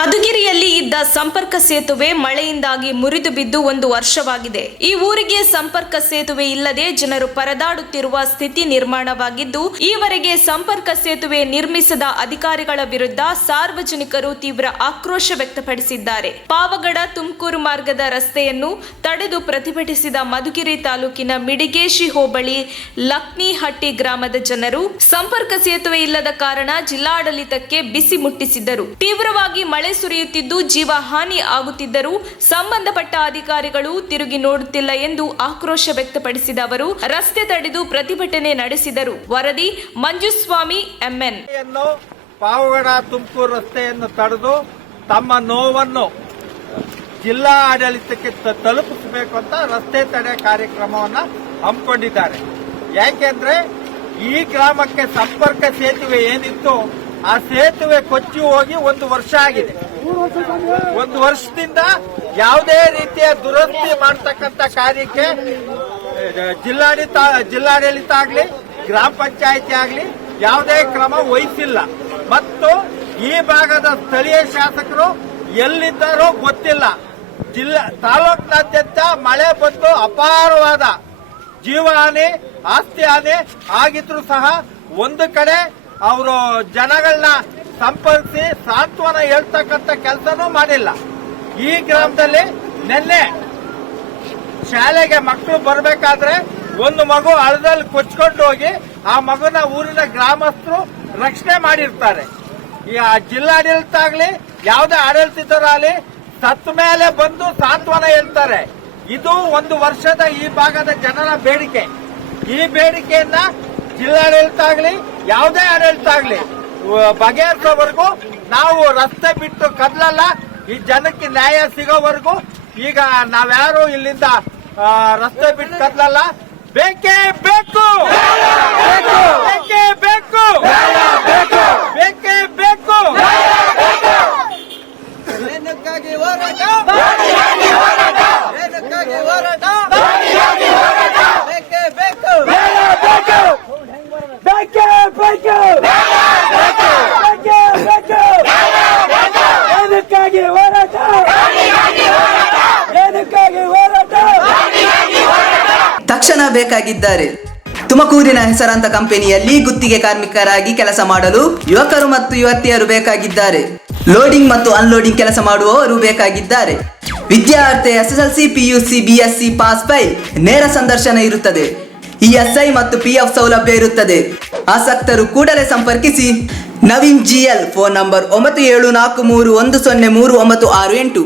ಮಧುಗಿರಿಯಲ್ಲಿ ಇದ್ದ ಸಂಪರ್ಕ ಸೇತುವೆ ಮಳೆಯಿಂದಾಗಿ ಮುರಿದು ಬಿದ್ದು 1 ವರ್ಷವಾಗಿದೆ. ಈ ಊರಿಗೆ ಸಂಪರ್ಕ ಸೇತುವೆ ಇಲ್ಲದೆ ಜನರು ಪರದಾಡುತ್ತಿರುವ ಸ್ಥಿತಿ ನಿರ್ಮಾಣವಾಗಿದ್ದು, ಈವರೆಗೆ ಸಂಪರ್ಕ ಸೇತುವೆ ನಿರ್ಮಿಸದ ಅಧಿಕಾರಿಗಳ ವಿರುದ್ಧ ಸಾರ್ವಜನಿಕರು ತೀವ್ರ ಆಕ್ರೋಶ ವ್ಯಕ್ತಪಡಿಸಿದ್ದಾರೆ. ಪಾವಗಡ ತುಮಕೂರು ಮಾರ್ಗದ ರಸ್ತೆಯನ್ನು ತಡೆದು ಪ್ರತಿಭಟಿಸಿದ ಮಧುಗಿರಿ ತಾಲೂಕಿನ ಮಿಡಿಗೇಶಿ ಹೋಬಳಿ ಲಕ್ನಿಹಟ್ಟಿ ಗ್ರಾಮದ ಜನರು ಸಂಪರ್ಕ ಸೇತುವೆ ಇಲ್ಲದ ಕಾರಣ ಜಿಲ್ಲಾಡಳಿತಕ್ಕೆ ಬಿಸಿ ಮುಟ್ಟಿಸಿದ್ದರು. ತೀವ್ರವಾಗಿ ಮಳೆ ಸುರಿಯುತ್ತಿದ್ದು ಜೀವ ಹಾನಿ ಆಗುತ್ತಿದ್ದರೂ ಸಂಬಂಧಪಟ್ಟ ಅಧಿಕಾರಿಗಳು ತಿರುಗಿ ನೋಡುತ್ತಿಲ್ಲ ಎಂದು ಆಕ್ರೋಶ ವ್ಯಕ್ತಪಡಿಸಿದ ಅವರು ರಸ್ತೆ ತಡೆದು ಪ್ರತಿಭಟನೆ ನಡೆಸಿದರು. ವರದಿ ಮಂಜುಸ್ವಾಮಿ ಎಂಎನ್. ಪಾವಗಡ ತುಮಕೂರು ರಸ್ತೆಯನ್ನು ತಡೆದು ತಮ್ಮ ನೋವನ್ನು ಜಿಲ್ಲಾ ಆಡಳಿತಕ್ಕೆ ತಲುಪಿಸಬೇಕು ಅಂತ ರಸ್ತೆ ತಡೆ ಕಾರ್ಯಕ್ರಮವನ್ನು ಹಮ್ಮಿಕೊಂಡಿದ್ದಾರೆ. ಯಾಕೆಂದ್ರೆ ಈ ಗ್ರಾಮಕ್ಕೆ ಸಂಪರ್ಕ ಸೇತುವೆ ಏನಿತ್ತು ಆ ಸೇತುವೆ ಕೊಚ್ಚಿ ಹೋಗಿ 1 ವರ್ಷ ಆಗಿದೆ. 1 ವರ್ಷದಿಂದ ಯಾವುದೇ ರೀತಿಯ ದುರಸ್ತಿ ಮಾಡತಕ್ಕಂತ ಕಾರ್ಯಕ್ಕೆ ಜಿಲ್ಲಾಡಳಿತ ಆಗ್ಲಿ ಗ್ರಾಮ ಪಂಚಾಯಿತಿ ಆಗ್ಲಿ ಯಾವುದೇ ಕ್ರಮ ವಹಿಸಿಲ್ಲ. ಮತ್ತು ಈ ಭಾಗದ ಸ್ಥಳೀಯ ಶಾಸಕರು ಎಲ್ಲಿದ್ದಾರೋ ಗೊತ್ತಿಲ್ಲ. ತಾಲೂಕಿನಾದ್ಯಂತ ಮಳೆ ಬಂದು ಅಪಾರವಾದ ಜೀವಹಾನಿ ಆಸ್ತಿ ಹಾನಿ ಆಗಿದ್ರು ಸಹ ಒಂದು ಕಡೆ ಅವರು ಜನಗಳನ್ನ ಸಂಪರ್ಕಿಸಿ ಸಾಂತ್ವನ ಹೇಳ್ತಕ್ಕಂಥ ಕೆಲಸನೂ ಮಾಡಿಲ್ಲ. ಈ ಗ್ರಾಮದಲ್ಲಿ ನಿನ್ನೆ ಶಾಲೆಗೆ ಮಕ್ಕಳು ಬರಬೇಕಾದ್ರೆ ಒಂದು ಮಗು ಹಳ್ಳದಲ್ಲಿ ಕೊಚ್ಕೊಂಡು ಹೋಗಿ ಆ ಮಗುನ ಊರಿನ ಗ್ರಾಮಸ್ಥರು ರಕ್ಷಣೆ ಮಾಡಿರ್ತಾರೆ. ಈ ಜಿಲ್ಲಾಡಳಿತ ಆಗ್ಲಿ ಯಾವುದೇ ಆಡಳಿತರಾಗಲಿ ಸತ್ತ ಮೇಲೆ ಬಂದು ಸಾಂತ್ವನ ಹೇಳ್ತಾರೆ. ಇದು 1 ವರ್ಷದ ಈ ಭಾಗದ ಜನರ ಬೇಡಿಕೆ. ಈ ಬೇಡಿಕೆಯನ್ನ ಜಿಲ್ಲಾಡಳಿತ ಆಗ್ಲಿ ಯಾವುದೇ ಆಡಳಿತ ಆಗ್ಲಿ ಬಗೆಹರಿಸೋವರೆಗೂ ನಾವು ರಸ್ತೆ ಬಿಟ್ಟು ಕದಲಲ್ಲ. ಈ ಜನಕ್ಕೆ ನ್ಯಾಯ ಸಿಗೋವರೆಗೂ ಈಗ ನಾವ್ಯಾರು ಇಲ್ಲಿಂದ ರಸ್ತೆ ಬಿಟ್ಟು ಕದಲಲ್ಲ. ಬೇಕೇ ಬೇಕು, ಬೇಕೇ ಬೇಕು, ಬೇಕೇ ಬೇಕು. ಏನಕ್ಕಾಗಿ ಹೋರಾಟ, ಏನಕ್ಕಾಗಿ ಹೋರಾಟ, ಬೇಕೇ ಬೇಕು, ಬೇಕೇ ಬೇಕು, ಏನಕ್ಕಾಗಿ ಹೋರಾಟ, ಏನಕ್ಕಾಗಿ ಹೋರಾಟ. ತಕ್ಷಣ ಬೇಕಾಗಿದ್ದಾರೆ. ತುಮಕೂರಿನ ಹೆಸರಾಂತ ಕಂಪನಿಯಲ್ಲಿ ಗುತ್ತಿಗೆ ಕಾರ್ಮಿಕರಾಗಿ ಕೆಲಸ ಮಾಡಲು ಯುವಕರು ಮತ್ತು ಯುವತಿಯರು ಬೇಕಾಗಿದ್ದಾರೆ. ಲೋಡಿಂಗ್ ಮತ್ತು ಅನ್ಲೋಡಿಂಗ್ ಕೆಲಸ ಮಾಡುವವರು ಬೇಕಾಗಿದ್ದಾರೆ. ವಿದ್ಯಾರ್ಥಿ SSLC, PUC, BSc pass file. ನೇರ ಸಂದರ್ಶನ ಇರುತ್ತದೆ. ESI ಮತ್ತು PF ಸೌಲಭ್ಯ ಇರುತ್ತದೆ. ಆಸಕ್ತರು ಕೂಡಲೇ ಸಂಪರ್ಕಿಸಿ. Naveen GL, phone number 9743103968.